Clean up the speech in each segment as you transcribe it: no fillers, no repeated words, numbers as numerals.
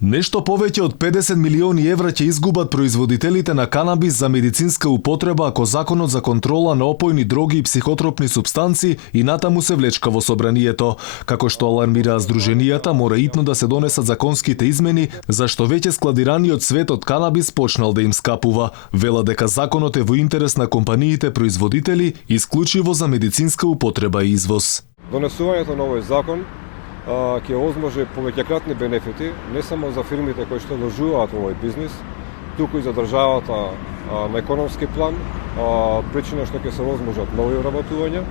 Нешто повеќе од 50 милиони евра ќе изгубат производителите на канабис за медицинска употреба ако законот за контрола на опојни дроги и психотропни супстанци и натаму се влечка во собранието. Како што алармираа здруженијата, мора итно да се донесат законските измени, зашто веќе складираниот светот канабис почнал да им скапува. Вела дека законот е во интерес на компаниите производители исклучиво за медицинска употреба и извоз. Донесувањето на овој закон ќе овозможи повеќекратни бенефити не само за фирмите кои што вложуваат во овој бизнис, туку и за државата на економски план, причина што ќе се овозможат нови вработувања.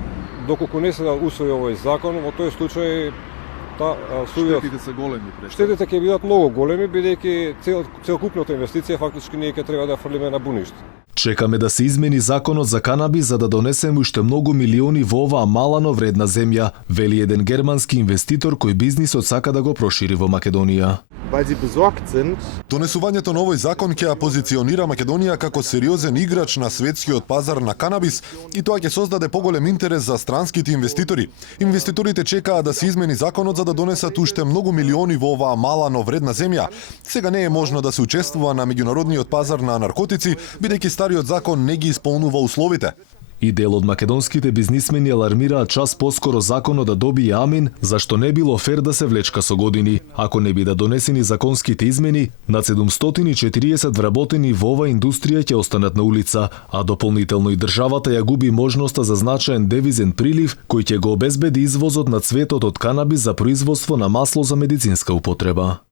Доколку не се усвои овој закон, во тој случај штетите се големи. Штетите ќе бидат многу големи, бидејќи целокупната инвестиција фактички ние ќе треба да фрлиме на буниште. Чекаме да се измени законот за канабис за да донесеме уште многу милиони во оваа мала но вредна земја, вели еден германски инвеститор кој бизнисот сака да го прошири во Македонија. Донесувањето на овој закон ќе ја позиционира Македонија како сериозен играч на светскиот пазар на канабис и тоа ќе создаде поголем интерес за странските инвеститори. Инвеститорите чекаат да се измени законот за да донесат уште многу милиони во оваа мала но вредна земја. Сега не е можно да се учествува на меѓународниот пазар на наркотици, бидејќи стариот закон не ги исполнува условите. И дел од македонските бизнисмени алармираат час поскоро законот да добие амин, зашто не било фер да се влечка со години. Ако не бидат донесени законските измени, над 740 вработени во оваа индустрија ќе останат на улица, а дополнително и државата ја губи можноста за значаен девизен прилив кој ќе го обезбеди извозот на цветот од канабис за производство на масло за медицинска употреба.